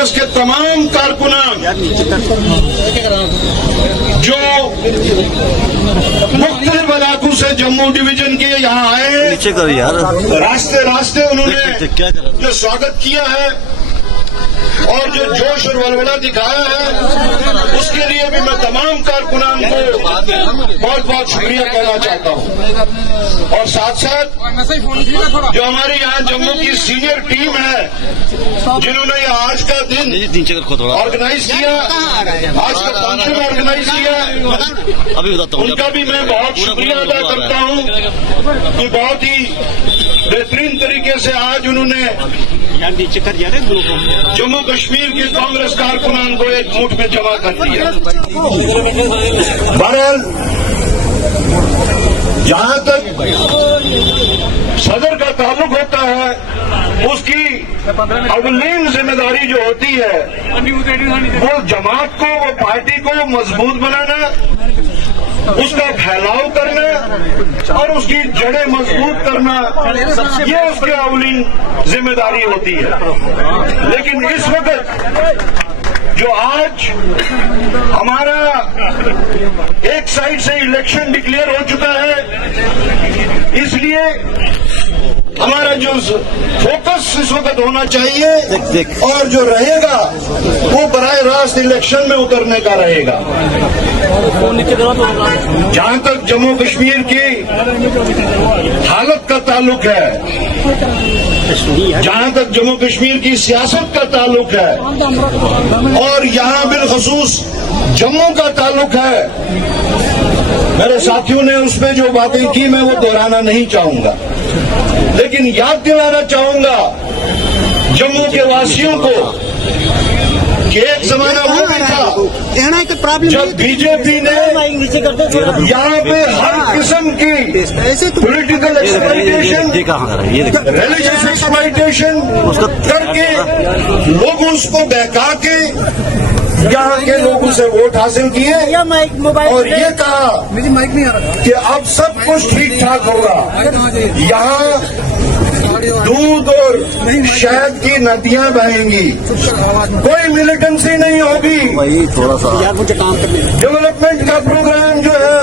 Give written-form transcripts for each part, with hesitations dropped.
कांग्रेस के तमाम कारकुनान जो मुख्तलिफ इलाकों से जम्मू डिवीजन के यहाँ आए, नीचे करो यार, रास्ते रास्ते उन्होंने क्या करा जो स्वागत किया है और जो जोश और वलवला दिखाया है, उसके लिए भी मैं तमाम कारकुनान को बहुत बहुत शुक्रिया कहना चाहता हूं। और साथ साथ जो हमारे यहाँ जम्मू की सीनियर टीम है, जिन्होंने ये आज का दिन ऑर्गेनाइज किया, आज का फंक्शन ऑर्गेनाइज किया, अभी बताता हूँ, उनका भी मैं बहुत शुक्रिया अदा करता हूँ कि बहुत ही बेहतरीन तरीके से आज उन्होंने जम्मू कश्मीर के कांग्रेस कारकुनान को एक मुठ में जमा कर दिया। बहरहाल जहां तक सदर का ताल्लुक होता है, उसकी अवलीन जिम्मेदारी जो होती है वो जमात को, वो पार्टी को मजबूत बनाना, उसका फैलाव करना और उसकी जड़ें मजबूत करना, ये उसकी अवलीन जिम्मेदारी होती है। लेकिन इस वक्त जो आज हमारा एक साइड से इलेक्शन डिक्लेयर हो चुका है, इसलिए हमारा जो फोकस इस वक्त होना चाहिए और जो रहेगा वो बराह रास्त इलेक्शन में उतरने का रहेगा। जहां तक जम्मू कश्मीर की हालत का ताल्लुक है, जहां तक जम्मू कश्मीर की सियासत का ताल्लुक है और यहां बिलखसूस जम्मू का ताल्लुक है, मेरे साथियों ने उसमें जो बातें की मैं वो दोहराना नहीं चाहूंगा, लेकिन याद दिलाना चाहूंगा जम्मू के वासियों को कि एक जमाना वो भी था जब बीजेपी ने यहाँ पे हर किस्म की पॉलिटिकल एक्सप्लॉइटेशन, रिलीजियस एक्सप्लॉइटेशन करके लोगों उसको बहका के यहाँ के लोगों से वोट हासिल किए और ये कहा कि अब सब कुछ ठीक ठाक होगा, यहाँ दूध और शहद की नदियां बहेंगी, कोई मिलिटेंसी नहीं होगी, डेवलपमेंट का प्रोग्राम जो है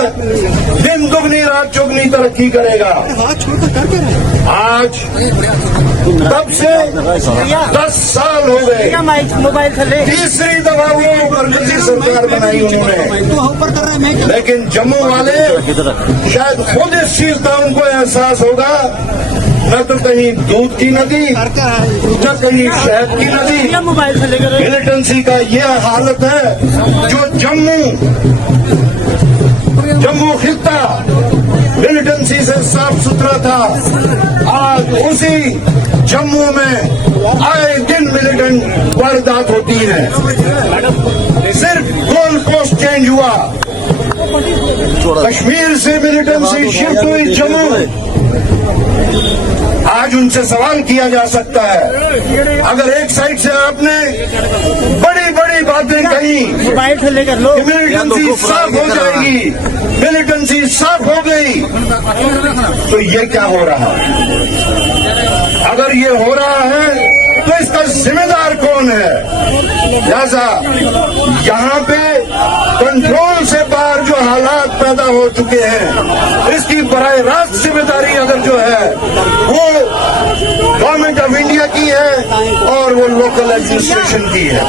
दिन दुगनी रात चौगनी तरक्की करेगा। आज तब से 10 साल हो गए, तीसरी दफा वो मरकजी सरकार बनाई उन्होंने, लेकिन जम्मू वाले शायद खुद इस चीज का उनको एहसास होगा, न तो कहीं दूध की नदी, न कहीं शहद की नदी। मिलिटेंसी का ये हालत है जो जम्मू खित्ता मिलिटेंसी से साफ सुथरा था, आज उसी जम्मू में आए दिन मिलिटेंट वारदात होती है। सिर्फ गोल पोस्ट चेंज हुआ, कश्मीर से मिलिटेंसी शिफ्ट हुई जम्मू। आज उनसे सवाल किया जा सकता है, अगर एक साइड से आपने बड़ी बड़ी बातें कही, मिलिटेंसी साफ हो जाएगी, मिलिटेंसी साफ हो गई, तो ये क्या हो रहा है? अगर ये हो रहा है तो इसका जिम्मेदार कौन है? लिहाजा यहाँ पे कंट्रोल से बाहर जो हालात पैदा हो चुके हैं, इसकी बराह रास्त जिम्मेदारी अगर जो है वो गवर्नमेंट ऑफ इंडिया की है और वो लोकल एडमिनिस्ट्रेशन की है,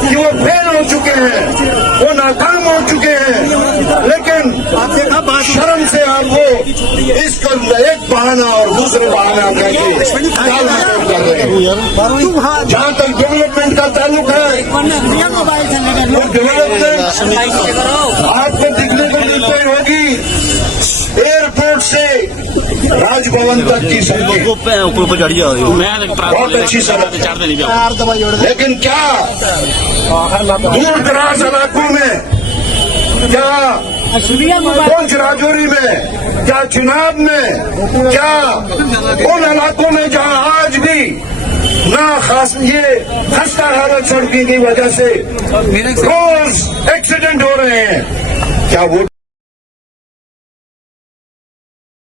कि वो फेल हो चुके हैं, वो नाकाम हो चुके हैं। लेकिन शर्म से आप वो इसको एक बहाना और दूसरे बहाना करके कर रहे हैं। जहाँ तक डेवलपमेंट का ताल्लुक है, वो डेवलपमेंट आपको दिखने को मिलती होगी एयरपोर्ट से राजभवन तक की सड़क बहुत अच्छी सड़क, लेकिन क्या दूर दराज इलाकों में, क्या पुंछ राजौरी में, क्या चिनाब में, क्या उन इलाकों में जहाँ आज भी ना खास ये खस्ता हालत सड़कों की वजह से रोज एक्सीडेंट हो रहे हैं, क्या वो